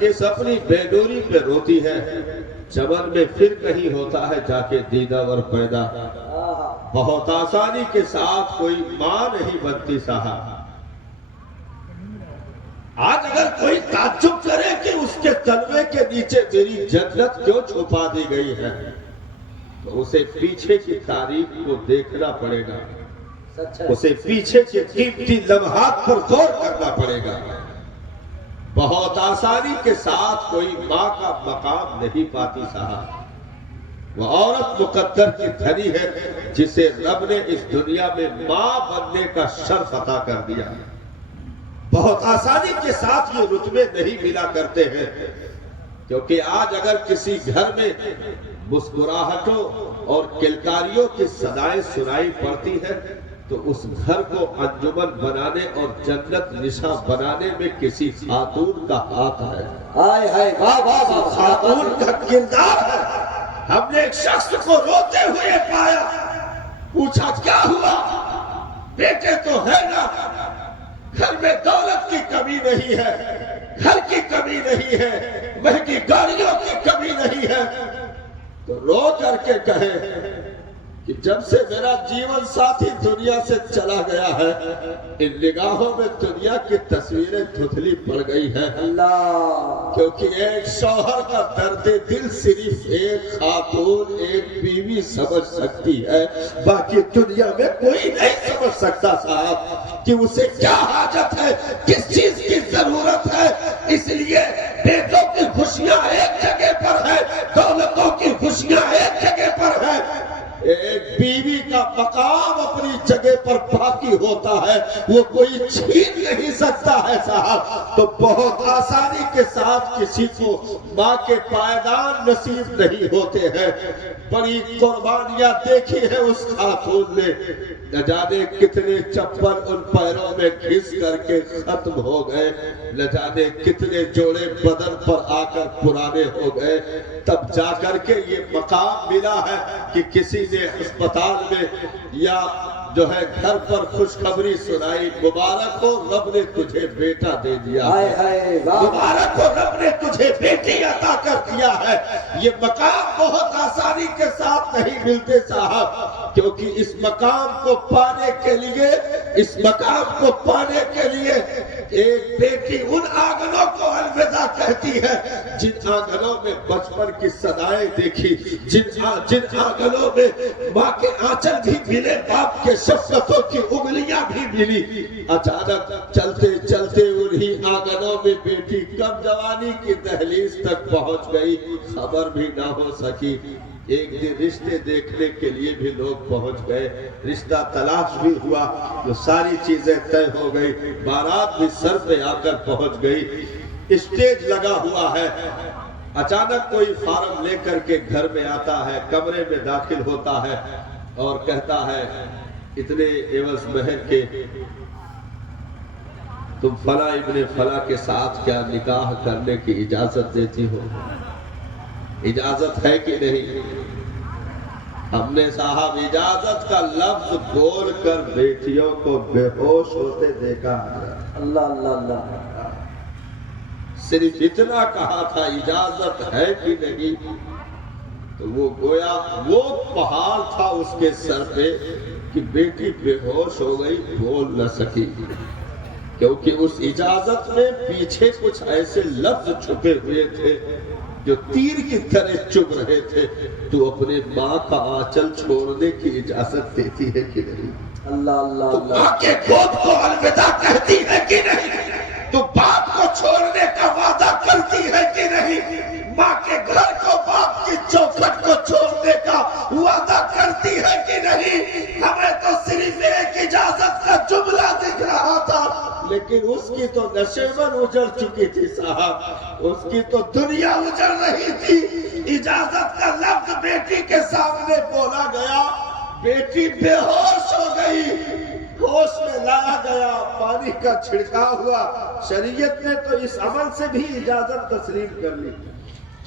نرگس اپنی بےنوری پہ روتی ہے، چمن میں پھر کہیں ہوتا ہے جا کے دیدہ ور پیدا۔ بہت آسانی کے ساتھ کوئی ماں نہیں بنتی صاحب۔ آج اگر کوئی تعجب کرے کہ اس کے تلوے کے نیچے میری جنت کیوں چھپا دی گئی ہے، تو اسے پیچھے کی تاریخ کو دیکھنا پڑے گا، اسے پیچھے کے قیمتی لمحات پر غور کرنا پڑے گا۔ بہت آسانی کے ساتھ کوئی ماں کا مقام نہیں پاتی صاحب۔ وہ عورت مقدر کی دھنی ہے جسے رب نے اس دنیا میں ماں بننے کا شرف عطا کر دیا۔ بہت آسانی کے ساتھ یہ رتبے نہیں ملا کرتے ہیں، کیونکہ آج اگر کسی گھر میں مسکراہٹوں اور کلکاریوں کی صدائیں سنائی پڑتی ہے تو اس گھر کو انجمن بنانے اور جنت نشاں بنانے میں کسی خاتون کا ہاتھ ہے، خاتون کا کردار ہے۔ ہم نے ایک شخص کو روتے ہوئے پایا، پوچھا کیا ہوا؟ بیٹے تو ہے نا، گھر میں دولت کی کمی نہیں ہے، گھر کی کمی نہیں ہے، مہنگی گاڑیوں کی کمی نہیں ہے، تو رو کر کے کہے کہ جب سے میرا جیون ساتھی دنیا سے چلا گیا ہے، ان نگاہوں میں دنیا کی تصویریں دھندلی پڑ گئی ہیں۔ کیونکہ ایک شوہر کا درد دل صرف ایک خاتون، ایک بیوی سمجھ سکتی ہے، باقی دنیا میں کوئی نہیں سمجھ سکتا صاحب کہ اسے کیا حاجت ہے، کس چیز کی ضرورت ہے۔ اس لیے بیٹوں کی خوشیاں ایک جگہ پر ہے، دولتوں کی خوشیاں ایک جگہ پر ہے، ایک بیوی کا مقام اپنی جگہ پر باقی ہوتا ہے، وہ کوئی چھین نہیں سکتا ہے صاحب۔ تو بہت آسانی کے ساتھ کسی کو ماں کے پائیدان نصیب نہیں ہوتے ہیں۔ بڑی قربانیاں دیکھی ہیں اس خاتون نے، نہ جانے کتنے چپل ان پیروں میں گھس کر کے ختم ہو گئے، نہ جانے کتنے جوڑے بدن پر آ کر پرانے ہو گئے، تب جا کر کے یہ مقام ملا ہے کہ کسی نے اسپتال میں یا جو ہے گھر پر خوشخبری سنائی، مبارک ہو رب نے تجھے بیٹا دے دیا ہے، مبارک ہو رب نے تجھے بیٹی عطا کر دیا ہے۔ یہ مقام بہت آسانی کے ساتھ نہیں ملتے صاحب، کیونکہ اس مقام کو پانے کے لیے، اس مقام کو پانے کے لیے ایک بیٹی ان آنگنوں کو الوداع کہتی ہے جن آنگنوں میں بچپن کی صدائیں دیکھی، جن آنگنوں میں ماں کے آنچل بھی ملے، باپ کے شفقتوں کی انگلیاں بھی ملی۔ اچانک چلتے چلتے انہی آنگنوں میں بیٹی کم جوانی کی دہلیز تک پہنچ گئی، خبر بھی نہ ہو سکی۔ ایک دن رشتے دیکھنے کے لیے بھی لوگ پہنچ گئے، رشتہ تلاش بھی ہوا، جو ساری چیزیں طے ہو گئی، بارات بھی سر پہ آ کر پہنچ گئی، اسٹیج لگا ہوا ہے۔ اچانک کوئی فارم لے کر کے گھر میں آتا ہے، کمرے میں داخل ہوتا ہے اور کہتا ہے اتنے عوض مہر کے تم فلاں ابن فلاں کے ساتھ کیا نکاح کرنے کی اجازت دیتی ہو؟ اجازت ہے کہ نہیں؟ ہم نے صاحب اجازت کا لفظ بول کر بیٹیوں کو بے ہوش ہوتے دیکھا ہے۔ اللہ اللہ اللہ، صرف اتنا کہا تھا اجازت ہے کہ نہیں، تو وہ گویا وہ پہاڑ تھا اس کے سر پہ کہ بیٹی بے ہوش ہو گئی، بول نہ سکی، کیونکہ اس اجازت میں پیچھے کچھ ایسے لفظ چھپے ہوئے تھے جو تیر کی طرح چبھ رہے تھے۔ تو اپنے ماں کا آنچل چھوڑنے کی اجازت دیتی ہے کہ نہیں؟ اللہ اللہ، تو ماں کے گود کو الوداع کہتی ہے کہ نہیں؟ تو باپ کو چھوڑنے کا وعدہ کرتی ہے کہ نہیں؟ ماں کے گھر کو، باپ کی چوکھٹ کو چھوڑنے کا وعدہ کرتی ہے کہ نہیں؟ ہمیں تو صرف ایک اجازت کا جملہ دکھ رہا تھا، لیکن اس کی تو نشیمن اجڑ چکی تھی صاحب، اس کی تو دنیا اجڑ رہی تھی۔ اجازت کا لفظ بیٹی کے سامنے بولا گیا، بیٹی بے ہوش ہو گئی، ہوش میں لایا گیا، پانی کا چھڑکاؤ ہوا۔ شریعت نے تو اس عمل سے بھی اجازت تسلیم کر لی،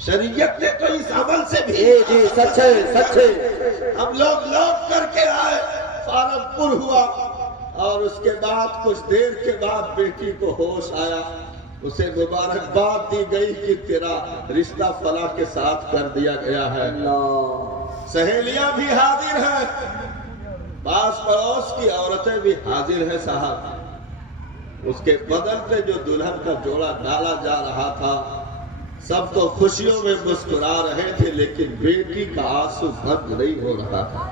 شریعت نے تو اس عمل سے بھی سچے ہم لوگ لوٹ کر کے آئے، فارم پر ہوا، اور اس کے بعد کچھ دیر کے بعد بیٹی کو ہوش آیا۔ اسے مبارکباد دی گئی کہ تیرا رشتہ فلاں کے ساتھ کر دیا گیا ہے۔ سہیلیاں بھی حاضر ہیں، پاس پڑوس کی عورتیں بھی حاضر ہیں صاحب۔ اس کے بدن پہ جو دلہن کا جوڑا ڈالا جا رہا تھا، سب تو خوشیوں میں مسکرا رہے تھے، لیکن بیٹی کا آنسو بند نہیں ہو رہا تھا۔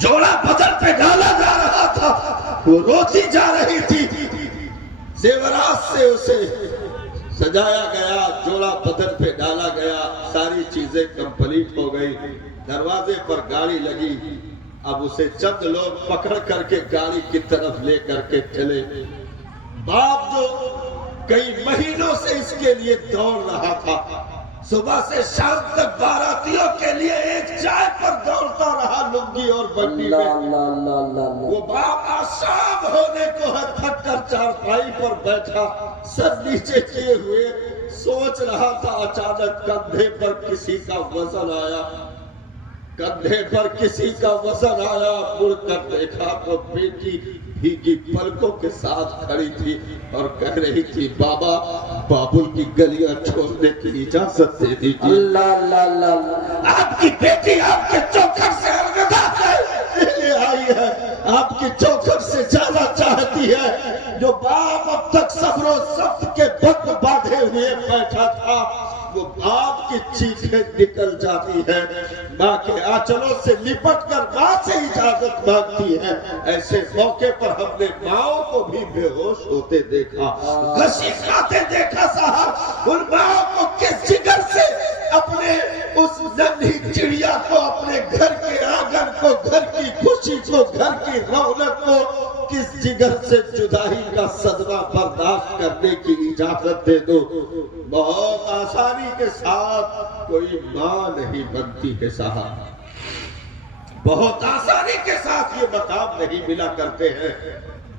جوڑا بدن پہ ڈالا جا رہا تھا، وہ روتی جا رہی تھی۔ زیورات سے اسے سجایا گیا، جوڑا بدن پہ ڈالا گیا، ساری چیزیں کمپلیٹ ہو گئی۔ دروازے پر گاڑی لگی، اب اسے چند لوگ پکڑ کر کے گاڑی کی طرف لے کر کے چلے۔ باپ جو کئی مہینوں سے اس کے لیے دوڑ رہا تھا، صبح سے شام تک باراتیوں کے لیے ایک چائے پر دوڑتا رہا لنگی اور بنڈی میں۔ وہ باپ شام ہونے کو ہے تھک کر چارپائی پر بیٹھا، سر نیچے کیے ہوئے سوچ رہا تھا۔ اچانک کندھے پر کسی کا وزن آیا، کندھے پر کسی کا وزن آیا۔ مڑ کر دیکھا تو بیٹی بھیگی پلکوں کے ساتھ کھڑی تھی اور کہہ رہی تھی، بابا بابل کی گلیاں چھوڑنے کی اجازت دے دیجیے۔ اللہ اللہ اللہ، آپ کی بیٹی آپ کے چوکھٹ سے الوداع کہنے آئی ہے، آپ کی چوکھٹ سے جانا چاہتی ہے۔ جو باپ اب تک صبر و ضبط کے بند باندھے ہوئے بیٹھا تھا، وہ باپ کی چیخیں نکل جاتی ہے، ماں کے آنچلوں سے لپٹ کر ماں سے اجازت مانگتی ہے۔ ایسے موقع پر ہم نے ماؤں کو بھی بے ہوش ہوتے دیکھا، غشی کھاتے دیکھا صاحب۔ ان ماؤں کو کس جگر سے اپنے اس ننھی چڑیا کو، اپنے گھر کے آنگن کو، گھر کی خوشی کو، گھر کی رونق کو کس جگر سے جدائی کا صدمہ برداشت کرنے کی اجازت دے دو۔ بہت آسانی کے ساتھ کوئی ماں نہیں بنتی ہے صاحب، بہت آسانی کے ساتھ یہ مقام نہیں ملا کرتے ہیں۔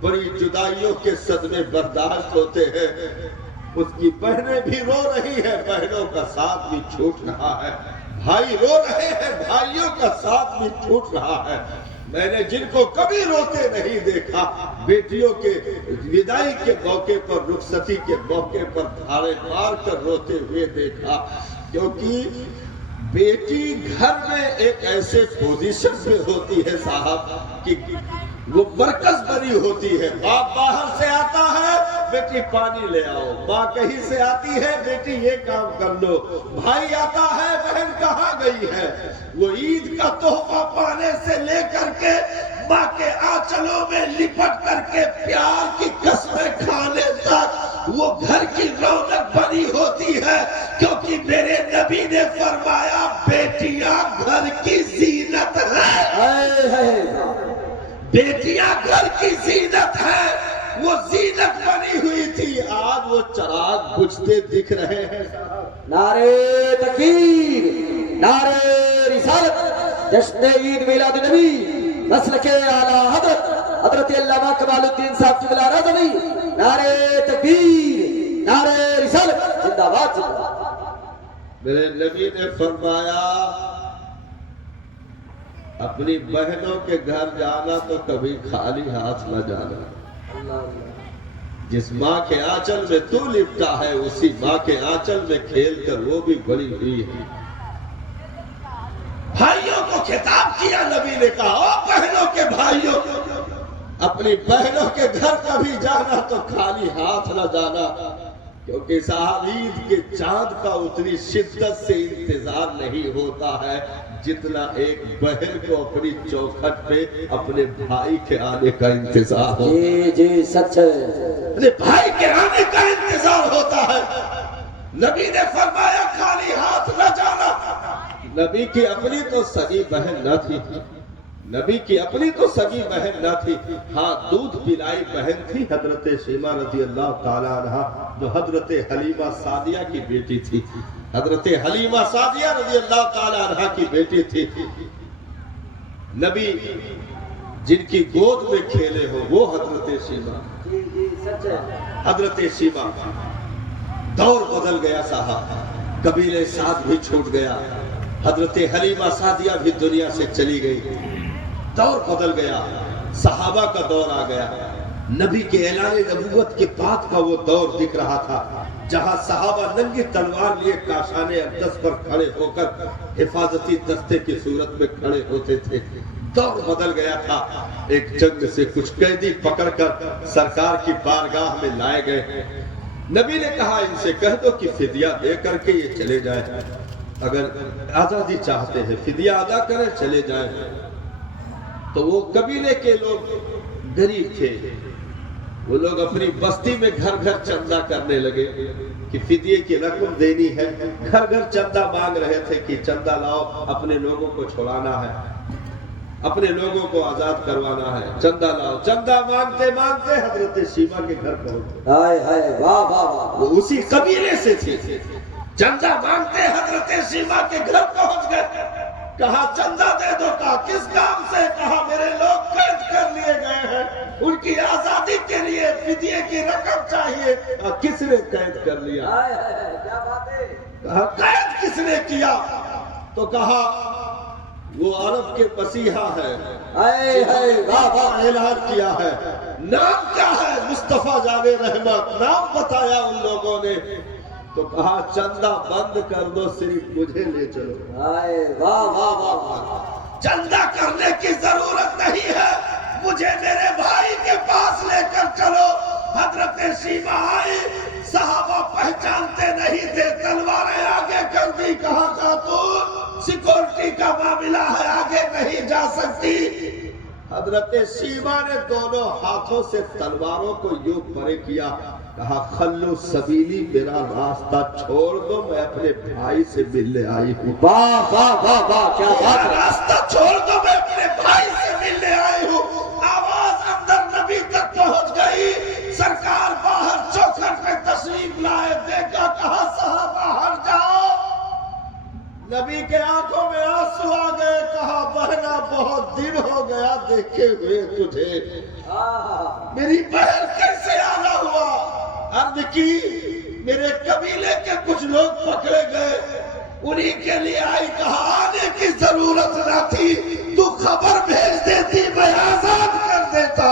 بڑی جدائیوں کے صدمے برداشت ہوتے ہیں۔ اس کی بہنیں بھی رو رہی ہیں، بہنوں کا ساتھ بھی چھوٹ رہا ہے، بھائی رو رہے ہیں، بھائیوں کا ساتھ بھی چھوٹ رہا ہے۔ میں نے جن کو کبھی روتے نہیں دیکھا، بیٹیوں کے وداعی کے موقع پر، رخصتی کے موقع پر دھاڑے مار کر روتے ہوئے دیکھا، کیونکہ بیٹی گھر میں ایک ایسے پوزیشن پہ ہوتی ہے صاحب کہ وہ مرکز بنی ہوتی ہے۔ باپ باہر سے آتا ہے، بیٹی پانی لے آؤ، ماں کہیں سے آتی ہے، بیٹی یہ کام کر لو، بھائی آتا ہے، بہن کہاں گئی ہے۔ وہ عید کا تحفہ پانے سے لے کر کے ماں کے آنچلوں میں لپٹ کر کے پیار کی قسمیں کھانے تک وہ گھر کی رونق بنی ہوتی ہے، کیونکہ میرے نبی نے فرمایا بیٹیاں گھر کی زینت ہے، بیٹیاں گھر کی زینت ہے۔ وہ زینت بنی ہوئی تھی، آج وہ چراغ بجھتے دکھ رہے ہیں۔ نعرے تکبیر، نعرے رسالت، جشن عید میلاد نبی، نسل کے اعلیٰ حضرت علامہ کمال الدین صاحب کی بلا رضوی، نعرے تکبیر، نعرے رسالت، زندہ باد زندہ باد۔ میرے نبی نے فرمایا اپنی بہنوں کے گھر جانا تو کبھی خالی ہاتھ نہ جانا۔ جس ماں کے آنچل میں تو لپٹا ہے، اسی ماں کے آنچل میں کھیل کر وہ بھی بڑی ہوئی ہے۔ بھائیوں کو خطاب کیا نبی نے، کہا او بہنوں کے بھائیوں، اپنی بہنوں کے گھر کبھی جانا تو خالی ہاتھ نہ جانا، کیونکہ صاحب عید کے چاند کا اتنی شدت سے انتظار نہیں ہوتا ہے جتنا ایک بہن کو اپنی چوکھٹ پہ اپنے بھائی کے آنے کا انتظار ہوتا ہے۔ جی سچ ہے، اپنے بھائی کے آنے کا انتظار ہوتا ہے۔ نبی نے فرمایا خالی ہاتھ نہ جانا۔ نبی کی اپنی تو سگی بہن نہ تھی، نبی کی اپنی تو سگی بہن نہ تھی، ہاں دودھ پلائی بہن تھی حضرت شیمہ رضی اللہ تعالیٰ عنہ، جو حضرت حلیمہ سعدیہ کی بیٹی تھی، حضرت حلیمہ سعدیہ رضی اللہ تعالیٰ عنہ کی بیٹی تھی۔ نبی جن کی گود میں کھیلے ہو وہ حضرت شیمہ، حضرت شیمہ۔ دور بدل گیا صاحب، قبیلہ سعد بھی چھوٹ گیا، حضرت حلیمہ سعدیہ بھی دنیا سے چلی گئی، دور بدل گیا، صحابہ کا دور آ گیا۔ نبی کے اعلان نبوت کے بعد کا وہ دور دکھ رہا تھا جہاں صحابہ ننگی تلوار لیے کاشان اقدس پر کھڑے ہو کر حفاظتی دستے کی صورت میں کھڑے ہوتے تھے. دور بدل گیا تھا. ایک جنگ سے کچھ قیدی پکڑ کر سرکار کی بارگاہ میں لائے گئے. نبی نے کہا ان سے کہہ دو کہ فدیہ دے کر کے یہ چلے جائیں. اگر آزادی چاہتے ہیں فدیہ ادا کریں چلے جائیں. تو وہ قبیلے کے لوگ غریب تھے. وہ لوگ اپنی بستی میں گھر گھر چندہ کرنے لگے کہ فدیے کی رقم دینی ہے. گھر گھر چندہ مانگ رہے تھے کہ چندہ لاؤ, اپنے لوگوں کو چھوڑانا ہے, اپنے لوگوں کو آزاد کروانا ہے, چندہ لاؤ. چندہ مانگتے مانگتے حضرت شیما کے گھر پہنچ گئے. ہائے ہائے واہ واہ واہ. وہ اسی قبیلے سے تھے. چندہ مانگتے حضرت شیما کے گھر پہنچ گئے. کہا چندہ دے دو. کہا کس کام سے؟ کہا میرے لوگ قید کر لیے گئے ہیں, ان کی آزادی کے لیے فدیے کی رقم چاہیے. کس نے قید کر لیا؟ ہائے ہائے کیا بات ہے. کہا قید کس نے کیا؟ تو کہا وہ عرب کے مسیحا ہے. ہائے ہائے واہ واہ. اعلان کیا ہے. نام کیا ہے؟ مصطفیٰ جان رحمت. نام بتایا ان لوگوں نے. تو کہا چندہ بند کر دو, صرف مجھے لے چلو. ہائے واہ واہ واہ واہ. چندہ کرنے کی ضرورت نہیں ہے, مجھے میرے بھائی کے پاس لے کر چلو. حضرت شیما آئی. صحابہ پہچانتے نہیں تھے, تلواریں آگے کر دی. کہا خاتون سیکورٹی کا معاملہ ہے, آگے نہیں جا سکتی. حضرت شیما نے دونوں ہاتھوں سے تلواروں کو یوں پرے کیا. کہا خلو سبیلی, میرا راستہ چھوڑ دو, میں اپنے بھائی سے ملنے آئی ہوں. واہ واہ واہ واہ کیا بات ہے. راستہ چھوڑ دو, میں اپنے بھائی سے ملنے آئی ہوں. آواز اندر نبی تک پہنچ گئی. سرکار باہر چوکھٹ میں تشریف لائے. دیکھا, کہا صاحب باہر جاؤ. نبی کے آنکھوں میں آنسو آ گئے. کہا بہنا بہت دن ہو گیا دیکھے ہوئے تجھے, میری بہن کیسے آنا ہوا؟ عرض کی میرے قبیلے کے کچھ لوگ پکڑے گئے, انہی کے لیے آئی. کہا آنے کی ضرورت نہ تھی, تو خبر بھیج دیتی میں آزاد کر دیتا.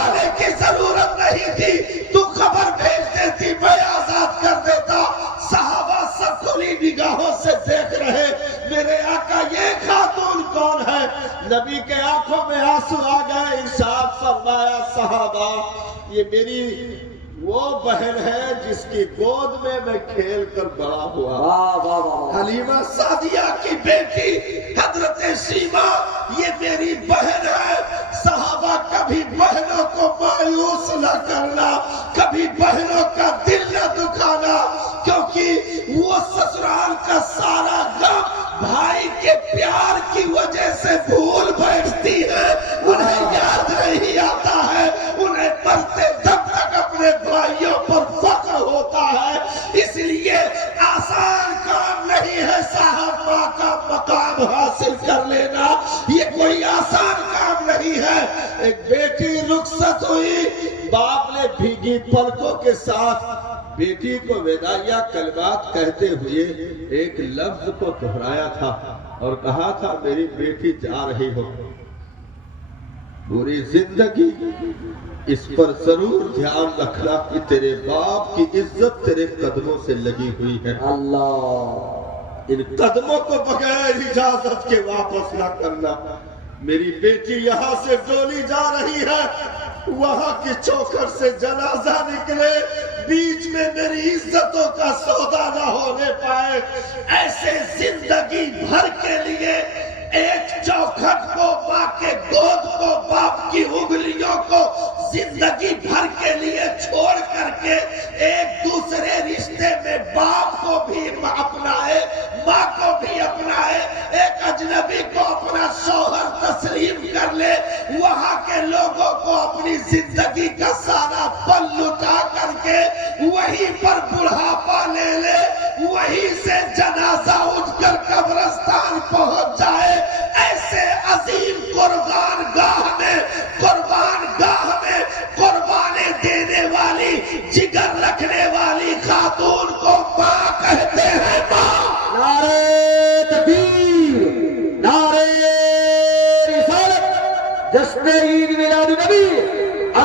آنے کی ضرورت نہیں تھی, تو خبر بھیج دیتی میں آزاد کر دیتا. صحابہ سب کھلی نگاہوں سے دیکھ رہے, میرے آقا یہ خاتون کون ہے؟ نبی کے آنکھوں میں آنسو آ گئے. ارشاد فرمایا صحابہ یہ میری وہ بہن ہے جس کی گود میں کھیل کر بڑا ہوا. حلیمہ سعدیہ کی بیٹی حضرت شیما, یہ میری بہن ہے. صحابہ کبھی بہنوں کو مایوس نہ کرنا, کبھی بہنوں کا دل نہ دکھانا, کیونکہ وہ سسرال کا سارا غم بھائی کے پیار کی وجہ سے بھول بیٹھتی ہے. انہیں یاد نہیں آتا ہے, انہیں مرتے دم تک اپنے بھائیوں پر فخر ہوتا ہے. اس لیے آسان کام نہیں ہے صاحب ماں کا مقام حاصل کر لینا, یہ کوئی آسان کام نہیں ہے. ایک بیٹی رخصت ہوئی, باپ نے بھیگی پلکوں کے ساتھ بیٹی کو وداعیہ کلمات کہتے ہوئے ایک لفظ کو دہرایا تھا اور کہا تھا میری بیٹی جا رہی ہو, پوری زندگی اس پر ضرور دھیان رکھنا کہ تیرے باپ کی عزت تیرے قدموں سے لگی ہوئی ہے. اللہ, ان قدموں کو بغیر اجازت کے واپس نہ کرنا. میری بیٹی یہاں سے ڈولی جا رہی ہے, وہاں کی چوکھٹ سے جنازہ نکلے, بیچ میں میری عزتوں کا سودا نہ ہونے پائے. ایسے زندگی بھر کے لیے ایک چوکھٹ کو, ماں کے گود کو, باپ کی انگلیوں کو زندگی بھر کے لیے چھوڑ کر کے ایک دوسرے رشتے میں باپ کو بھی اپنائے, ماں کو بھی اپنائے, ایک اجنبی کو اپنا شوہر تسلیم کر لے, وہاں کے لوگوں کو اپنی زندگی کا سارا پل لٹا کر کے وہیں پر بڑھاپا لے لے, وہیں سے جنازہ اٹھ کر قبرستان پہنچ جائے. ایسے عظیم قربان گاہ میں قربانی دینے والی, جگر رکھنے والی خاتون کو ماں کہتے ہیں. ماں. نعرہ تکبیر, نعرہ رسالت, جشن عید میلاد النبی.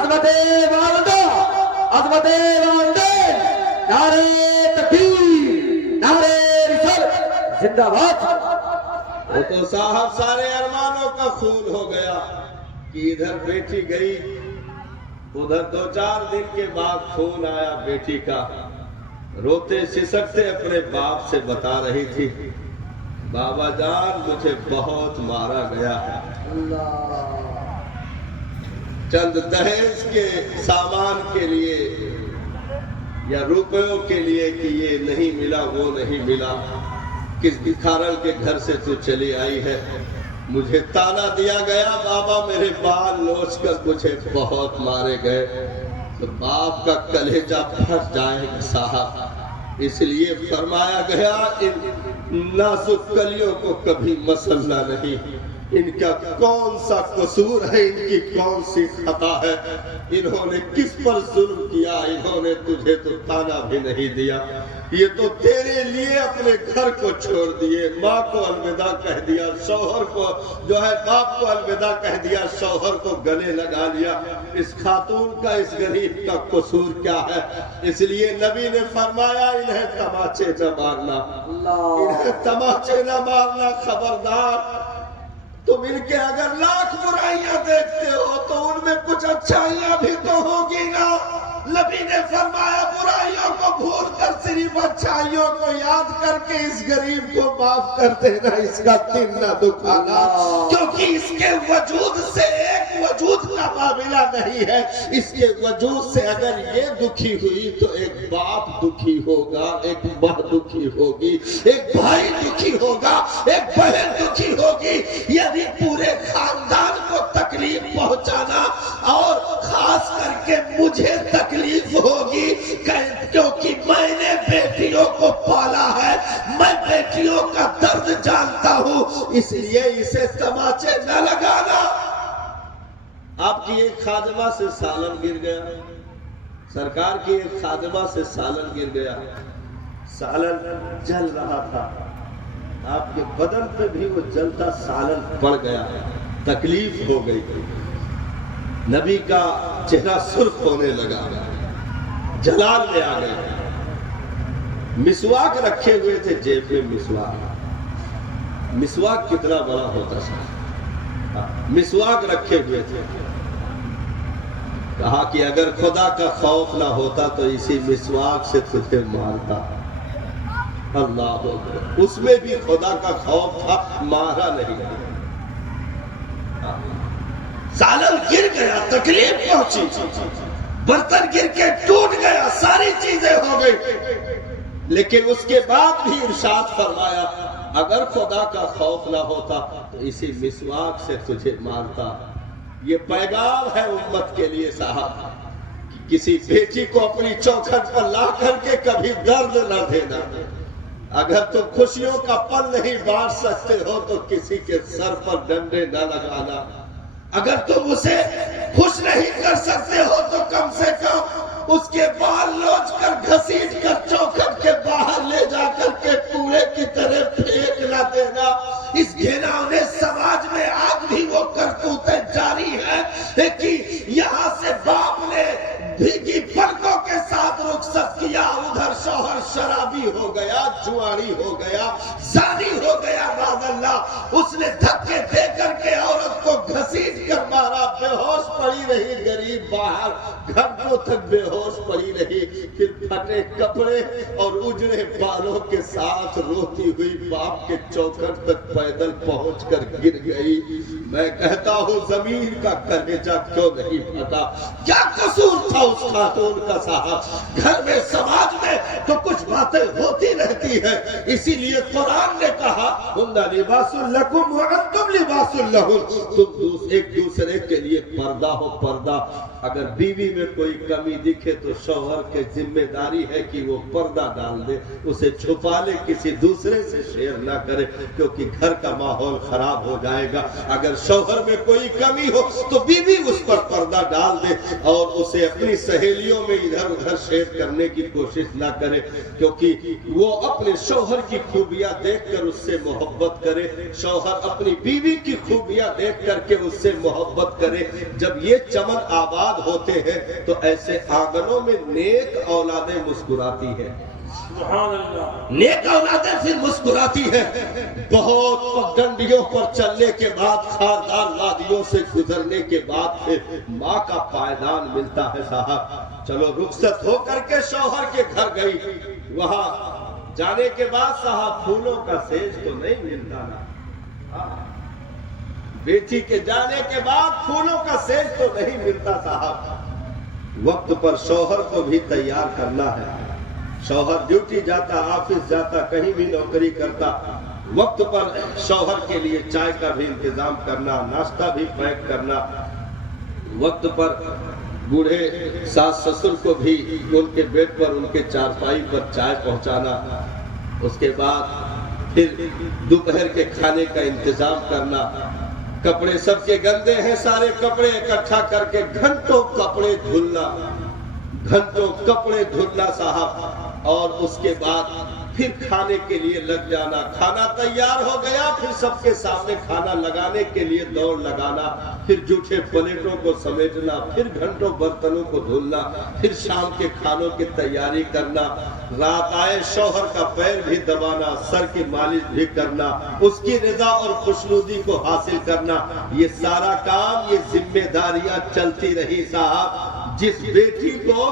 عظمت والدہ، عظمت والدین، نعرہ تکبیر، نعرہ رسالت، زندہ باد۔ وہ تو صاحب سارے ارمانوں کا خون ہو گیا کہ ادھر بیٹی گئی، ادھر 2-4 دن کے بعد خون آیا بیٹی کا، روتے سسکتے اپنے باپ سے بتا رہی تھی بابا جان مجھے بہت مارا گیا ہے، چند دہیج کے سامان کے لیے یا روپیوں کے لیے کہ یہ نہیں ملا وہ نہیں ملا، کس بکھارل کے گھر سے تو چلی آئی ہے، مجھے تانا دیا گیا بابا میرے بال نوچ کر مجھے بہت مارے گئے، تو باپ کا کلیجہ پھٹ جائے گا صاحب، اس لیے فرمایا گیا ان نازک کلیوں کو کبھی مسلنا نہیں، ان کا کون سا قصور ہے، ان کی کون سی خطا ہے، انہوں نے کس پر ظلم کیا، انہوں نے تجھے تو تانا بھی نہیں دیا، یہ تو تیرے لیے اپنے گھر کو چھوڑ دیے، ماں کو الوداع کہہ دیا، شوہر کو جو ہے باپ کو الوداع کہہ دیا، شوہر کو گلے لگا لیا، اس خاتون کا اس غریب کا قصور کیا ہے؟ اس لیے نبی نے فرمایا انہیں تماچے نہ مارنا، انہیں تماچے نہ مارنا، خبردار تم ان کے اگر لاکھ برائیاں دیکھتے ہو تو ان میں کچھ اچھائیاں بھی تو ہوگی نا، نبی نے فرمایا برائیوں کو بھول کر صرف اچھائیوں کو یاد کر کے اس غریب کو معاف کر دینا، اس کا دل نہ دکھانا، کیونکہ اس کے وجود سے ایک وجود کا معاملہ نہیں ہے، اس کے وجود سے اگر یہ دکھی ہوئی تو ایک باپ دکھی ہوگا، ایک ماں دکھی ہوگی، ایک بھائی دکھی ہوگا، ایک بہن دکھی ہوگی، یعنی پورے خاندان کو تکلیف پہنچانا اور خاص کر کے مجھے تکلیف ہوگی، کیونکہ میں نے بیٹیوں کو پالا ہے، میں بیٹیوں کا درد جانتا ہوں، اس لیے اسے تماچے نہ لگانا۔ آپ کی ایک خادمہ سے سالن گر گیا، سرکار کی ایک خادمہ سے سالن گر گیا، سالن جل رہا تھا، آپ کے بدن پہ بھی وہ جلتا سالن پڑ گیا، تکلیف ہو گئی، نبی کا چہرہ سرخ ہونے لگا، جلال میں آ گئے، مسواک رکھے ہوئے تھے جیب میں، مسواک کتنا بڑا ہوتا تھا، مسواک رکھے ہوئے تھے، کہا کہ اگر خدا کا خوف نہ ہوتا تو اسی مسواک سے تجھے مارتا، اللہ اکبر، اس میں بھی خدا کا خوف تھا، مارا نہیں، سالن گر گیا، تکلیف پہنچی، برتن گر کے ٹوٹ گیا، ساری چیزیں ہو گئی، لیکن اس کے بعد بھی ارشاد فرمایا اگر خدا کا خوف نہ ہوتا تو اسی مسواک سے تجھے مارتا۔ یہ پیغام ہے امت کے لیے صاحب، کسی بیٹی کو اپنی چوکھٹ پر لا کر کے کبھی درد نہ دینا، اگر تم خوشیوں کا پل نہیں بانٹ سکتے ہو تو کسی کے سر پر ڈنڈے نہ لگانا، اگر تم اسے خوش نہیں کر سکتے ہو تو کم سے کم اس کے بال لوچ کر گھسیٹ کر چوکھٹ کے باہر لے جا کر کے کوڑے کی طرح پھینک نہ دینا۔ اس گھناؤنے سماج میں آج بھی وہ کرتوتیں جاری ہیں کہ یہاں سے باپ نے بھیگی پلکوں کے ساتھ رخصت کیا، ادھر شوہر شرابی ہو گیا، جواری ہو گیا، زانی ہو گیا، معاذ اللہ، اس نے دھکے دے کر کے عورت کو گھسیٹ کر مارا، بے ہوش پڑی رہی، غریب باہر گھنٹوں تک بے ہوش پڑی رہی، پھر پھٹے کپڑے اور اجڑے بالوں کے ساتھ روتی ہوئی باپ کے چوکھٹ تک پیدل پہنچ کر گر گئی۔ میں کہتا ہوں زمین کا کلیجہ کیوں نہیں پھٹا؟ کیا قصور تھا اس خاتون کا صاحب؟ گھر میں سماج میں تو کچھ باتیں ہوتی رہتی ہیں، اسی لیے قرآن نے کہا ہن لباس لکم وانتم لباس لہن، تم ایک دوسرے کے لیے پردہ ہو، پردہ۔ اگر بیوی میں کوئی کمی دکھے تو شوہر کی ذمہ داری ہے کہ وہ پردہ ڈال دے، اسے چھپا لے، کسی دوسرے سے شیئر نہ کرے، کیونکہ گھر کا ماحول خراب ہو جائے گا۔ اگر شوہر میں کوئی کمی ہو تو بیوی اس پر پردہ ڈال دے اور اسے اپنی سہیلیوں میں ادھر ادھر شیئر کرنے کی کوشش نہ کرے، کیونکہ وہ اپنے شوہر کی خوبیاں دیکھ کر اس سے محبت کرے، شوہر اپنی بیوی کی خوبیاں دیکھ کر کے اس سے محبت کرے۔ جب یہ چمن آباد اولاد ہوتے ہیں تو ایسے آنگنوں میں نیک اولادیں مسکراتی ہیں، سبحان اللہ، نیک اولادیں پھر مسکراتی ہیں۔ بہت پگڈنڈیوں پر چلنے کے بعد، خاردار وادیوں سے گزرنے کے بعد پھر ماں کا پائیدان ملتا ہے صاحب۔ چلو رخصت ہو کر کے شوہر کے گھر گئی، وہاں جانے کے بعد صاحب پھولوں کا سیج تو نہیں ملتا نا، بیٹی کے جانے کے بعد پھولوں کا سیج تو نہیں ملتا صاحب۔ وقت پر شوہر کو بھی تیار کرنا ہے، شوہر ڈیوٹی جاتا، آفس جاتا، کہیں بھی نوکری کرتا، وقت پر شوہر کے لیے چائے کا بھی انتظام کرنا، ناشتہ بھی پیک کرنا، وقت پر بوڑھے ساس سسر کو بھی ان کے بیڈ پر، ان کے چارپائی پر چائے پہنچانا، اس کے بعد پھر دوپہر کے کھانے کا انتظام کرنا۔ کپڑے سب کے گندے ہیں، سارے کپڑے اکٹھا کر کے گھنٹوں کپڑے دھلنا، گھنٹوں کپڑے دھلنا صاحب، اور اس کے بعد پھر کھانے کے لیے لگ جانا۔ کھانا تیار ہو گیا، پھر سب کے سامنے کھانا لگانے کے لیے دوڑ لگانا، پھر جھوٹے پلیٹوں کو سمیٹنا، پھر گھنٹوں برتنوں کو دھلنا، پھر شام کے کھانوں کی تیاری کرنا، رات آئے شوہر کا پیر بھی دبانا، سر کی مالش بھی کرنا، اس کی رضا اور خوشنودی کو حاصل کرنا۔ یہ سارا کام، یہ ذمہ داریاں چلتی رہی صاحب۔ جس بیٹی کو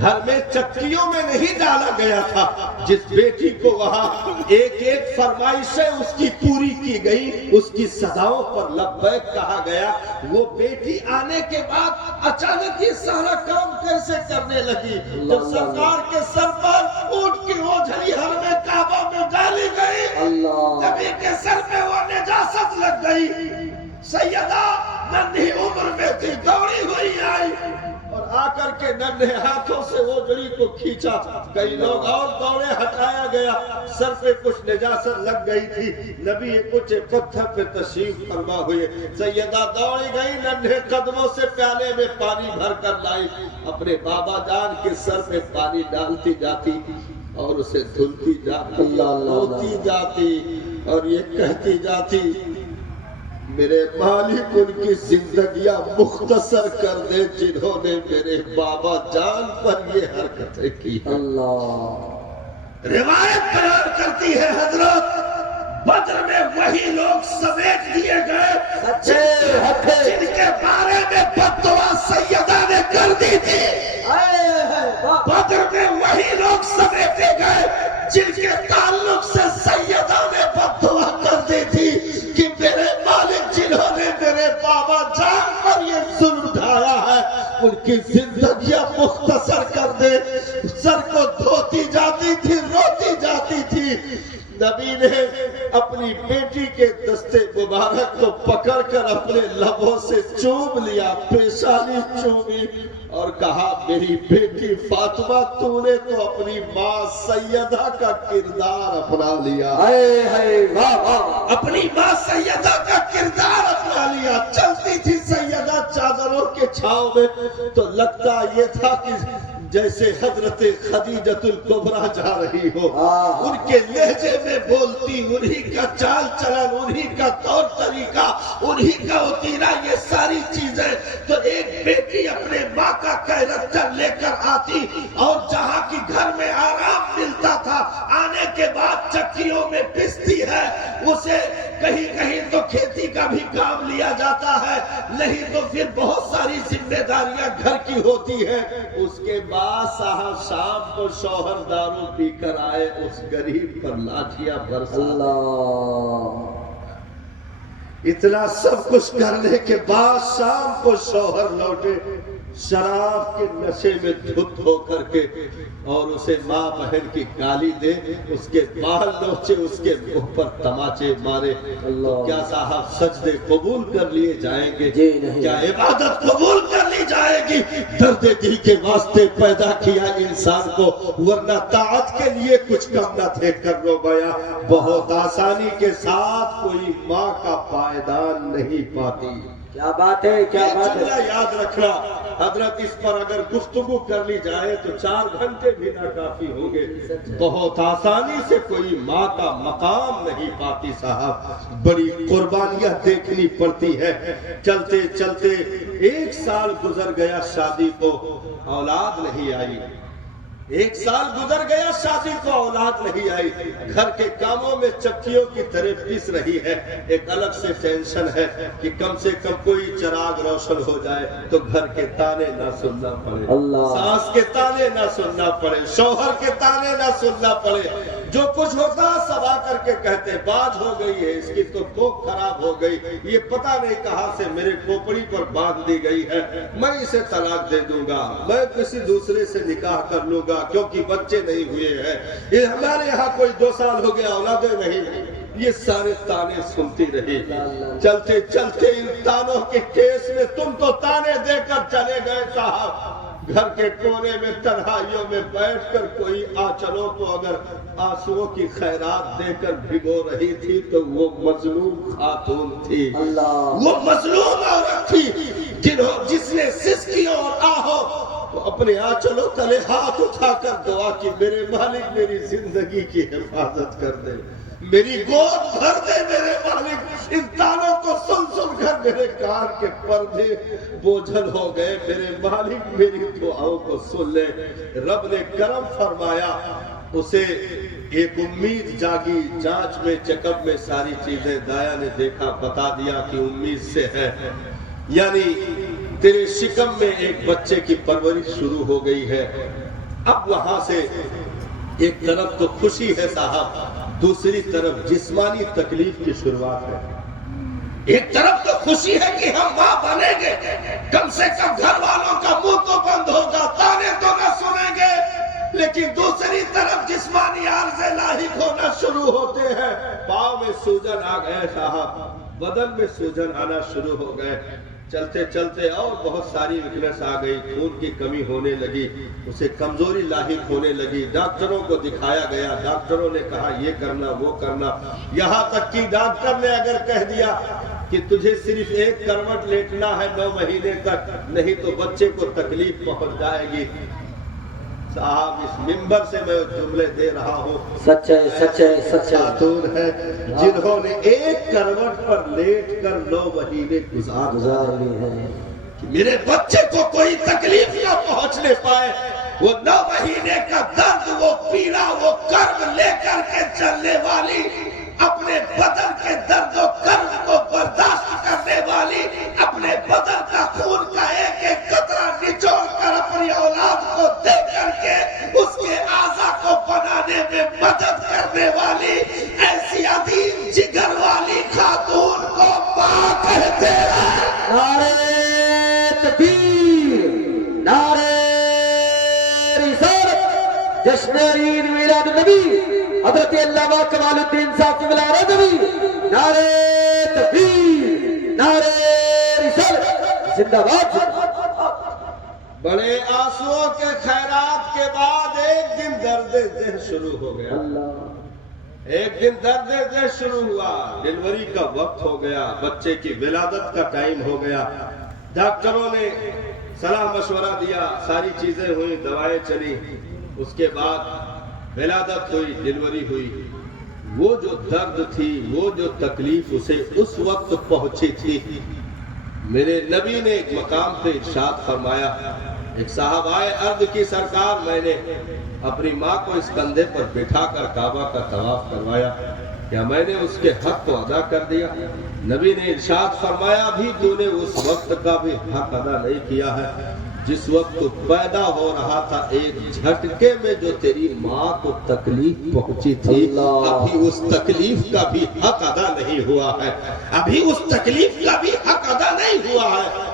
گھر میں چکیوں میں نہیں ڈالا گیا تھا، جس بیٹی کو وہاں ایک ایک فرمائشیں اس کی پوری کی گئی، اس کی صداؤں پر لبیک کہا گیا، وہ بیٹی آنے کے بعد اچانک یہ سارا کام کیسے کرنے لگی؟ جب سرکار کے سر پر اونٹ کی اوجھلی حرم کعبہ میں ڈالی گئی، نبی کے سر پہ وہ نجاست لگ گئی۔ سیدہ ننھی عمر میں تھی، دوڑی ہوئی آئی اور آ کر کے ننھے ہاتھوں سے اوجھلی کو کھینچا، کئی لوگ اور دوڑے، ہٹایا گیا، سر پہ کچھ نجاست لگ گئی تھی، نبی کچھ پتھر پہ تشریف فرما ہوئے، سیدہ دوڑی گئی، ننھے قدموں سے پیالے میں پانی بھر کر لائی، اپنے بابا جان کے سر پہ پانی ڈالتی جاتی اور اسے دھلتی جاتی، دھوتی جاتی اور یہ کہتی جاتی، میرے مالک ان کی زندگیاں مختصر کر دے جنہوں نے میرے بابا جان پر یہ حرکتیں کی۔ روایت بیان کرتی ہے حضرت، بدر میں وہی لوگ سمیٹ دیے گئے جن کے بارے میں بد دعا سیدہ نے کر دی تھی۔ بدر میں وہی لوگ سمیٹے گئے جن کے تعلق سے سیدہ نے بد دعا کر دی تھی کہ میرے مالک جنہوں نے میرے بابا جان پر یہ ظلم ڈھایا ہے ان کی زندگیاں مختصر کر دے۔ سر کو دھوتی جاتی تھی، روتی جاتی تھی، نبی نے اپنی بیٹی کے دستے مبارک کو پکڑ کر اپنے لبوں سے چوم لیا، پیشانی چومی اور کہا، میری بیٹی فاطمہ تو نے تو اپنی ماں سیدہ کا کردار اپنا لیا، اپنی ماں سیدہ کا کردار اپنا لیا۔ چلتی تھی سیدہ چادروں کے چھاؤں میں تو لگتا یہ تھا کہ جیسے حضرت خدیجۃ الکبریٰ جا رہی ہو، ان کے لہجے میں بولتی، انہی کا چال چلن، انہی کا طور طریقہ، انہی کا وطیرہ، یہ ساری چیزیں تو ایک بیٹی اپنے ماں کا کیریکٹر لے کر آتی، اور جہاں کی گھر میں آرام ملتا تھا آنے کے بعد چکیوں میں پستی ہے، اسے کہیں کہیں تو کھیتی کا بھی کام لیا جاتا ہے، نہیں تو پھر بہت ساری ذمہ داریاں گھر کی ہوتی ہیں۔ اس کے بعد صاحب شام کو شوہر دارو پی کر آئے، اس غریب پر لاٹھیاں برسا۔ اتنا سب کچھ کرنے کے بعد شام کو شوہر لوٹے شراب کے نشے میں دھت ہو کر کے، اور اسے ماں بہن کی گالی دے، اس کے بال نوچے، اس کے منہ پر تماچے مارے، کیا صاحب سجدے قبول کر لیے جائیں گے؟ کیا عبادت قبول کر لی جائے گی؟ درد دل کے واسطے پیدا کیا انسان کو، ورنہ طاعت کے لیے کچھ کم نہ تھے کرو بیا، بہت آسانی کے ساتھ کوئی ماں کا پائیدان نہیں پاتی۔ کیا بات ہے، کیا یہ بات ہے. جملہ یاد رکھنا حضرت، اس پر اگر گفتگو کر لی جائے تو 4 گھنٹے بھی ناکافی ہوں گے. بہت آسانی سے کوئی ماں کا مقام نہیں پاتی صاحب، بڑی قربانیاں دیکھنی پڑتی ہے. چلتے چلتے 1 سال گزر گیا، شادی کو اولاد نہیں آئی. 1 سال گزر گیا، شادی کو اولاد نہیں آئی. گھر کے کاموں میں چکیوں کی طرح پس رہی ہے. ایک الگ سے ٹینشن ہے کہ کم سے کم کوئی چراغ روشن ہو جائے تو گھر کے تانے نہ سننا پڑے، اللہ. ساس کے تانے نہ سننا پڑے، شوہر کے تانے نہ سننا پڑے. جو کچھ ہوتا سب آ کر کے کہتے باز ہو گئی ہے، اس کی تو کوکھ خراب ہو گئی، یہ پتہ نہیں کہاں سے میرے کھوپڑی پر باندھ دی گئی ہے، میں اسے طلاق دے دوں گا، میں کسی دوسرے سے نکاح کر لوں گا کیونکہ بچے نہیں ہوئے ہیں، یہ ہمارے یہاں کوئی 2 سال ہو گیا اولادیں نہیں. یہ سارے تانے سنتی رہی. چلتے چلتے ان تانوں کے کیس میں تم تو تانے دے کر چلے گئے صاحب. گھر کے کونے میں تنہائیوں میں بیٹھ کر کوئی آنچلوں کو اگر آنسوؤں کی خیرات دے کر بھگو رہی تھی تو وہ مظلوم خاتون تھی. اللہ. وہ مظلوم عورت تھی جس نے سسکیوں اور آہو تو اپنے آنچلوں تلے ہاتھ اٹھا کر دعا کی، میرے مالک میری زندگی کی حفاظت کر دے، میری گود بھر دے میرے مالک. ان تانوں کو سن سن کر میرے کان کے پردے بوجھل ہو گئے. میرے مالک میری دعاؤں کو سن لے. رب نے کرم فرمایا، اسے ایک امید جاگی. جانچ میں چیک اپ میں ساری چیزیں دایا نے دیکھا، بتا دیا کہ امید سے ہے، یعنی تیرے شکم میں ایک بچے کی پرورش شروع ہو گئی ہے. اب وہاں سے ایک طرف تو خوشی ہے صاحب، دوسری طرف جسمانی تکلیف کی شروعات ہے. ایک طرف تو خوشی ہے کہ ہم ماں بنیں گے، کم سے کم گھر والوں کا منہ تو بند ہوگا، تانے تو نہ سنیں گے. لیکن دوسری طرف جسمانی عارضے لاحق ہونا شروع ہوتے ہیں. پاؤں میں سوجن آ گئے صاحب، بدن میں سوجن آنا شروع ہو گئے. چلتے چلتے اور بہت ساری ویکنس آ گئی، خون کی کمی ہونے لگی، اسے کمزوری لاحق ہونے لگی. ڈاکٹروں کو دکھایا گیا، ڈاکٹروں نے کہا یہ کرنا وہ کرنا، یہاں تک کہ ڈاکٹر نے اگر کہہ دیا کہ تجھے صرف 1 کروٹ لیٹنا ہے 9 مہینے تک، نہیں تو بچے کو تکلیف پہنچ جائے گی. صاحب اس منبر سے میں جملے دے رہا ہوں، سچ ہے، سچ ہے، سچ ہے. خاتون ہے جنہوں نے 1 کروٹ پر لیٹ کر 9 مہینے گزار لی ہے. میرے بچے کو کوئی تکلیف نہ پہنچنے پائے. وہ 9 مہینے کا درد، وہ پیڑا، وہ کرب لے کر کے چلنے والی، اپنے بدن کے درد و کرب کو برداشت کرنے والی، اپنے بدن کا خون کا ایک ایک قطرہ نچوڑ کر اپنی اولاد کو دے کر کے اس کے اعضا کو بنانے میں مدد کرنے والی، ایسی عظیم جگر والی خاتون کو ماں کہتے ہیں. نعرہ تکبیر، نعرہ رسالت، جشن عید میلاد النبی حضرت علامہ کمال الدین صاحب کی بلا رضوی. نعرہ تکبیر، نعرہ رسالت، زندہ باد. بڑے آنسوؤں کے خیرات کے بعد ایک دن درد ذہن شروع ہو گیا. ایک دن درد ذہن شروع ہوا، ڈیلیوری کا وقت ہو گیا، بچے کی ولادت کا ٹائم ہو گیا. ڈاکٹروں نے صلاح مشورہ دیا، ساری چیزیں ہوئی، دوائیں چلی، اس کے بعد ولادت ہوئی، ڈیلیوری ہوئی. وہ جو درد تھی، وہ جو تکلیف اسے اس وقت پہنچی تھی، میرے نبی نے ایک مقام پہ ارشاد فرمایا. ایک صاحب آئے، عرض کی سرکار میں نے اپنی ماں کو اس کندھے پر بٹھا کر کعبہ کا طواف کروایا، کیا میں نے اس کے حق کو ادا کر دیا؟ نبی نے ارشاد فرمایا بھی تو نے اس وقت کا بھی حق ادا نہیں کیا ہے جس وقت تو پیدا ہو رہا تھا. ایک جھٹکے میں جو تیری ماں کو تکلیف پہنچی تھی، ابھی اس تکلیف کا بھی حق ادا نہیں ہوا ہے، ابھی اس تکلیف کا بھی حق ادا نہیں ہوا ہے.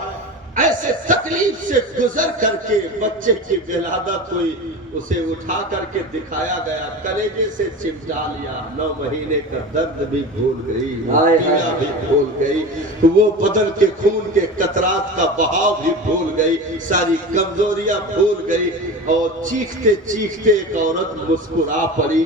ایسے تکلیف سے گزر کر کے بچے کی ولادت ہوئی، اسے اٹھا کر کے دکھایا گیا، کلیجے سے چمٹا لیا، 9 مہینے کا درد بھی بھول گئی، پیڑا بھی بھول گئی، وہ بدن کے خون کے قطرات کا بہاؤ بھی بھول گئی، ساری کمزوریاں بھول گئی، اور چیختے چیختے ایک عورت مسکرا پڑی.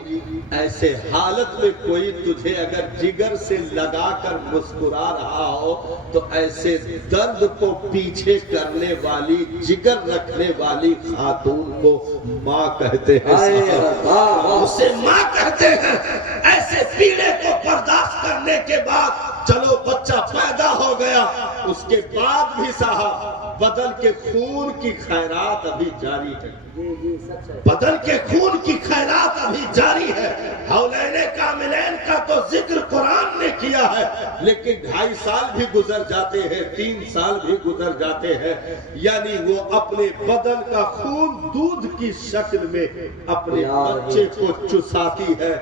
ایسے حالت میں کوئی تجھے اگر جگر سے لگا کر مسکرا رہا ہو تو ایسے درد کو پیچھے کرنے والی جگر رکھنے والی خاتون کو ماں کہتے ہیں صاحب، اسے ماں کہتے ہیں۔ ایسے پیڑے کو برداشت کرنے کے بعد چلو بچہ پیدا ہو گیا، اس کے بعد بھی صاحب بدن کے خون کی خیرات ابھی جاری ہے، بدن کے خون کی خیرات ابھی جاری ہے۔ حولین کاملین کا تو ذکر قرآن نے کیا ہے، لیکن 2.5 سال بھی گزر جاتے ہیں، 3 سال بھی گزر جاتے ہیں، یعنی وہ اپنے بدن کا خون دودھ کی شکل میں اپنے بچے کو چساتی ہے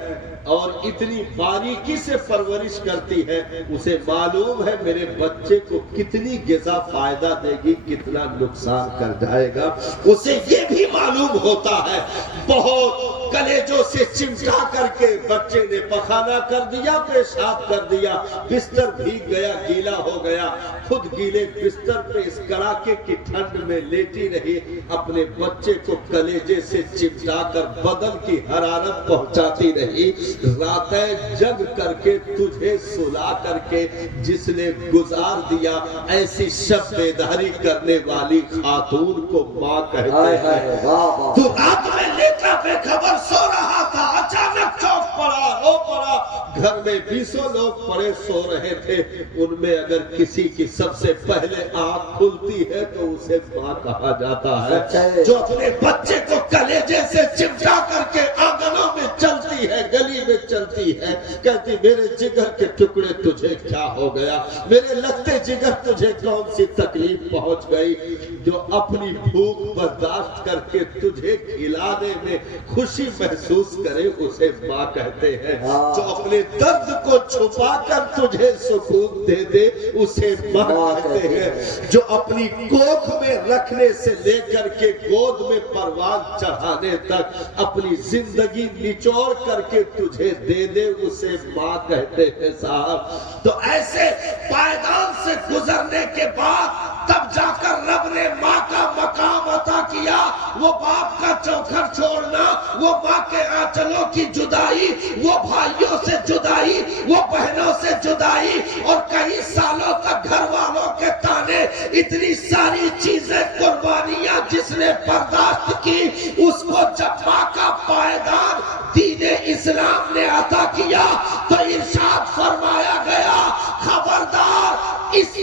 اور اتنی باریکی سے پرورش کرتی ہے، اسے معلوم ہے میرے بچے کو کتنی غذا فائدہ دے گی، کتنا نقصان کر جائے گا۔ اسے یہ بھی معلوم ہوتا ہے بہت کلیجوں سے چمٹا کر کے بچے نے پخانہ کر دیا، پیشاب کر دیا، بستر بھیگ گیا، گیلا ہو گیا، خود گیلے بستر پہ اس کڑاکے کی ٹھنڈ میں لیٹی رہی، اپنے بچے کو کلیجے سے چمٹا کر بدن کی حرارت پہنچاتی رہی، راتیں جگ کر کے تجھے سلا کر کے جس نے گزار دیا، ایسی شب بیداری کرنے والی خاتون کو ماں کہتے ہیں۔ تو رات میں لیٹا بے خبر سو رہا تھا، اچانک چوک پڑا، رو پڑا، گھر میں 20 لوگ پڑے سو رہے تھے، ان میں اگر کسی کی سب سے پہلے آنکھ کھلتی ہے تو اسے ماں کہا جاتا ہے، جو اپنے بچے کو کلیجے سے چمٹا کر کے آنگنوں میں چلتی ہے، گلی میں چلتی ہے، کہتی میرے جگر کے ٹکڑے تجھے کیا ہو گیا، میرے لگتے جگر تجھے کون سی تکلیف پہنچ گئی، جو اپنی بھوک برداشت کر کے تجھے کھلانے میں خوشی محسوس کرے اسے ماں کہتے ہیں، جو اپنے درد کو چھپا کر تجھے سکون دے دے اسے ماں کہتے ہیں، جو اپنی کوکھ میں رکھنے سے لے کر کے گود میں پروان چڑھانے تک اپنی زندگی نچوڑ کر کے تجھے دے دے اسے ماں کہتے ہیں صاحب۔ تو ایسے پائیدان سے گزرنے کے بعد تب جا کر رب نے ماں کا مقام عطا کیا، وہ باپ کا چوکھر چھوڑنا، وہ ماں کے آنچلوں کی جدائی، وہ بھائیوں سے جدائی، وہ بہنوں سے جدائی، اور کئی سالوں تک گھر والوں کے تانے، اتنی ساری چیزیں، قربانیاں جس نے برداشت کی، اس کو جب ماں کا پائیدان دین اسلام نے عطا کیا تو ارشاد فرمایا گیا، خبردار اس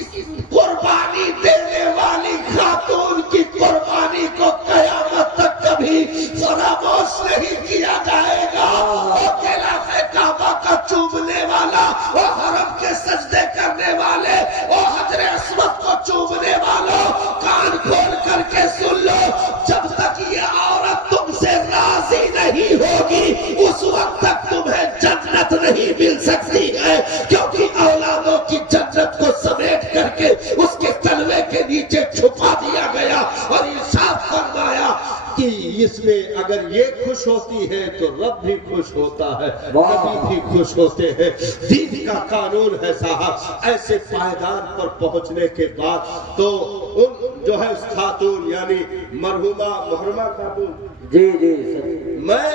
قربانی دینے والی خاتون کی قربانی کو قیامت تک کبھی فراموش نہیں کیا جائے گا۔ وہ خلاف کعبہ کا چومنے والا، وہ حرم کے سجدے کرنے والے، وہ حجر اسود کو چومنے والوں، کان کھول کر کے سن لو، جب تک یہ عورت تم سے راضی نہیں ہوگی اس وقت تک تمہیں جنت نہیں مل سکتی ہے، کیونکہ اولادوں کی جنت کو سمیٹ کر کے اس کے تلوے کے نیچے چھپا دیا گیا، اور ارشاد فرمایا کہ اس میں اگر یہ خوش ہوتی ہے تو رب بھی خوش ہوتا ہے، نبی بھی خوش ہوتے ہیں، دین کا قانون ہے صاحب۔ ایسے پائیدان پر پہنچنے کے بعد تو ان جو ہے اس خاتون یعنی محرمہ خاتون، جی جی، میں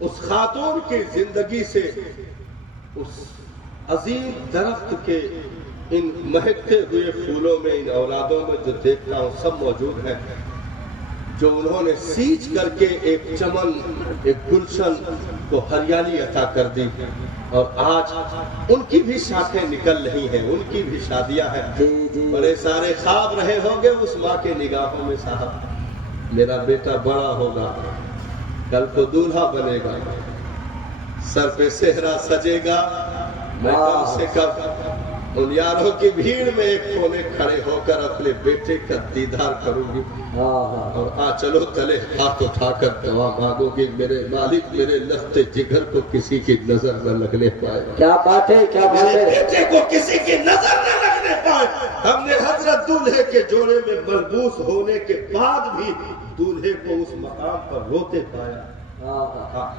اس خاتون کی زندگی سے اس عظیم درخت کے ان مہکتے ہوئے پھولوں میں، ان اولادوں میں جو دیکھتا ہوں سب موجود ہیں، جو انہوں نے سینچ کر کے ایک چمن، ایک گلشن کو ہریالی عطا کر دی، اور آج ان کی بھی شاخیں نکل رہی ہیں، ان کی بھی شادیاں ہیں۔ بڑے سارے خواب رہے ہوں گے اس ماں کے نگاہوں میں صاحب، میرا بیٹا بڑا ہوگا، کل کو دولہا بنے گا، سر پہ صحرا سجے گا، میں کم سے کم ان یاروں کی بھیڑ میں ایک کونے کھڑے ہو کر اپنے بیٹے کا دیدار کروں گی، اور چلو تلے ہاتھ اٹھا کر دعا مانگو گی، میرے مالک میرے لختے جگر کو کسی کی نظر نہ لگنے پائے، کیا بات ہے، کیا بات ہے، بیٹے کو کسی کی نظر نہ لگنے پائے۔ ہم نے حضرت دولہے کے جوڑے میں ملبوس ہونے کے بعد بھی دولہے کو اس مقام پر روتے پایا،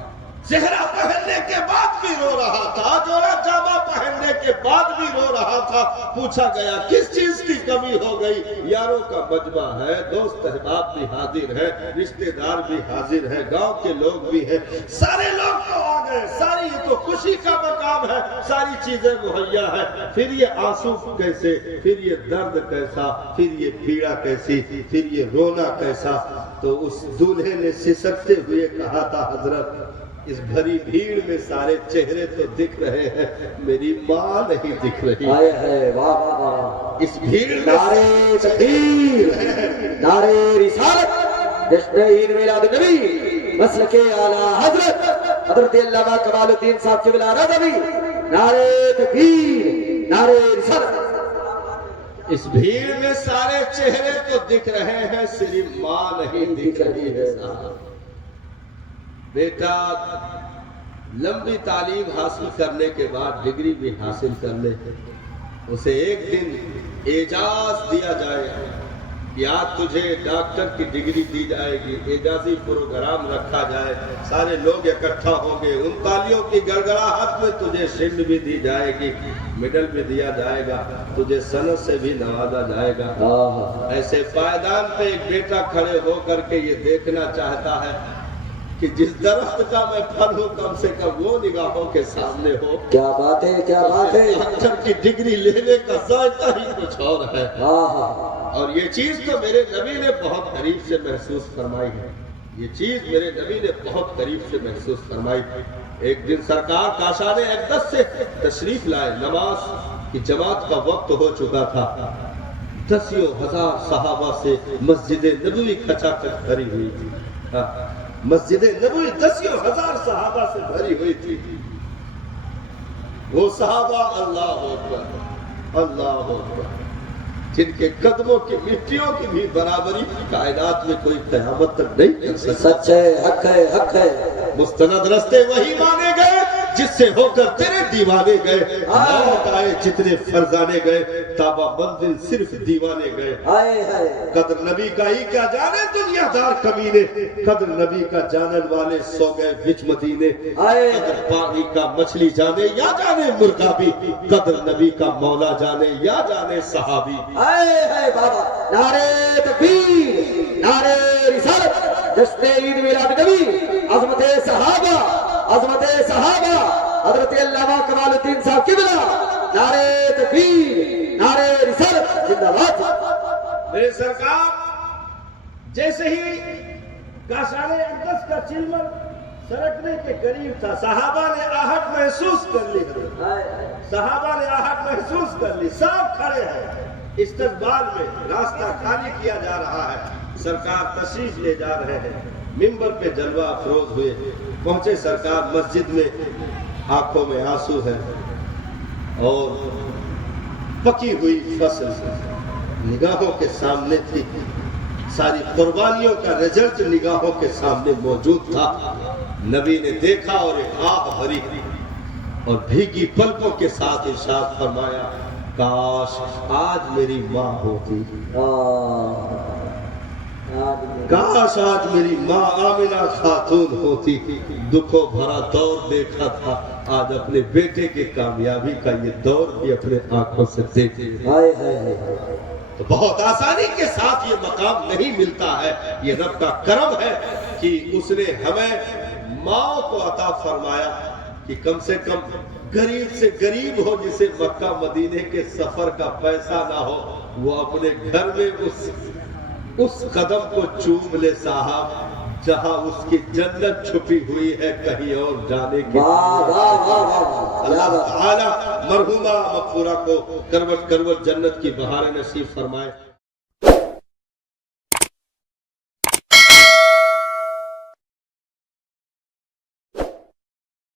چہرہ پہننے کے بعد بھی رو رہا تھا، جوڑا جامہ پہننے کے بعد بھی رو رہا تھا۔ پوچھا گیا کس چیز کی کمی ہو گئی؟ یاروں کا مجمع ہے، دوست احباب بھی حاضر ہیں، رشتہ دار بھی حاضر ہیں، گاؤں کے لوگ بھی ہیں، سارے لوگ تو آ ہے، ساری یہ تو خوشی کا مقام ہے، ساری چیزیں مہیا ہے، پھر یہ آنسو کیسے، پھر یہ درد کیسا، پھر یہ پیڑا کیسی، پھر یہ رونا کیسا؟ تو اس دولہے نے سسکتے ہوئے کہا تھا حضرت اس بھری بھیڑ میں سارے چہرے تو دکھ رہے ہیں، میری ماں نہیں دکھ رہی۔ آئے ہے واہ واہ واہ، اس بھیڑ میں نعرے تکبیر، نعرے رسالت، جشن عید میلاد النبی، مسلک اعلیٰ حضرت حضرت علامہ کمال الدین صاحب قبلہ رضوی، نعرے تکبیر، نعرے رسالت۔ اس بھیڑ میں سارے چہرے تو دکھ رہے ہیں، صرف ماں نہیں دکھ رہی ہے۔ بیٹا لمبی تعلیم حاصل کرنے کے بعد ڈگری بھی حاصل کر لے، اسے ایک دن اعزاز دیا جائے کہ آج تجھے ڈاکٹر کی ڈگری دی جائے گی، اعزازی پروگرام رکھا جائے، سارے لوگ اکٹھا ہوں گے، ان تالیوں کی گڑگڑاہٹ میں تجھے شلڈ بھی دی جائے گی، میڈل بھی دیا جائے گا، تجھے سند سے بھی نوازا جائے گا۔ ایسے پائیدان پہ ایک بیٹا کھڑے ہو کر کے یہ دیکھنا چاہتا ہے کہ جس درخت کا میں پھل ہوں کم سے کم وہ نگاہوں کے سامنے ہو۔ کیا بات ہے، کیا بات ہے، ڈاکٹر کی ڈگری لینے کا ذائقہ ہی کچھ اور ہے، اور یہ چیز تو میرے نبی نے بہت قریب سے محسوس فرمائی ہے، یہ چیز میرے نبی نے بہت قریب سے محسوس فرمائی۔ ایک دن سرکار کاشان اقدس سے تشریف لائے، نماز کی جماعت کا وقت ہو چکا تھا، دسیوں ہزار صحابہ سے مسجد نبوی کھچا کچ بھری ہوئی تھی، مسجد نبوی دسیوں ہزار صحابہ سے بھری ہوئی تھی۔ وہ صحابہ اللہ اکبر اللہ اکبر جن کے قدموں کی مٹیوں کی بھی برابری کائنات میں کوئی قیامت تک نہیں کر سکتا۔ سچ ہے، حق ہے، حق ہے، مستند رستے وہی مانے گئے جس سے ہو کر تیرے دیوانے گئے، موت آئے جتنے فرزانے گئے، تابہ منزل صرف دیوانے گئے۔ آئے ہے، قدر نبی کا ہی کیا جانے دنیا دار کمینے، قدر نبی کا جانن والے سو گئے بچ مدینے، قدر پانی کا مچھلی جانے یا جانے مرغا بھی، قدر نبی کا مولا جانے یا جانے صحابی۔ آئے ہے بابا، نعرے تکبیر، نعرے رسالت، جشن عید میلاد نبی، عظمت صحابہ، عظمت صحابہ، حضرت علامہ کمال الدین صاحب قبلہ، نعرے تکبیر، نعرے رسالت، زندہ باد۔ میرے سرکار جیسے ہی کاشان اقدس کا چلمن سرکنے کے قریب تھا، صحابہ نے آہٹ محسوس کر لی، صحابہ نے آہٹ محسوس کر لی، سب کھڑے ہیں، استقبال میں راستہ خالی کیا جا رہا ہے، سرکار تشریف لے جا رہے ہیں، منبر پہ جلوہ افروز ہوئے، پہنچے سرکار مسجد میں، آنکھوں میں آنسو ہے اور پکی ہوئی فصل نگاہوں کے سامنے تھی، ساری قربانیوں کا رزلٹ نگاہوں کے سامنے موجود تھا۔ نبی نے دیکھا اور ایک آہ بھری اور بھیگی پلکوں کے ساتھ ارشاد فرمایا، کاش آج میری ماں ہوتی، کاش آج میری ماں آمنہ خاتون ہوتی، دکھوں بھرا دور دیکھا تھا، آج اپنے بیٹے کی کامیابی کا یہ دور بھی اپنے آنکھوں سے دیکھے۔ تو بہت آسانی کے ساتھ یہ مقام نہیں ملتا ہے، یہ رب کا کرم ہے کہ اس نے ہمیں ماں کو عطا فرمایا کہ کم سے کم غریب سے غریب ہو، جسے مکہ مدینے کے سفر کا پیسہ نہ ہو، وہ اپنے گھر میں اس قدم کو چوم لے صاحب جہاں اس کی جنت چھپی ہوئی ہے، کہیں اور جانے کی۔ اللہ تعالی مرحومہ مغفورہ کو کروٹ کروٹ جنت کی بہاریں نصیب فرمائے۔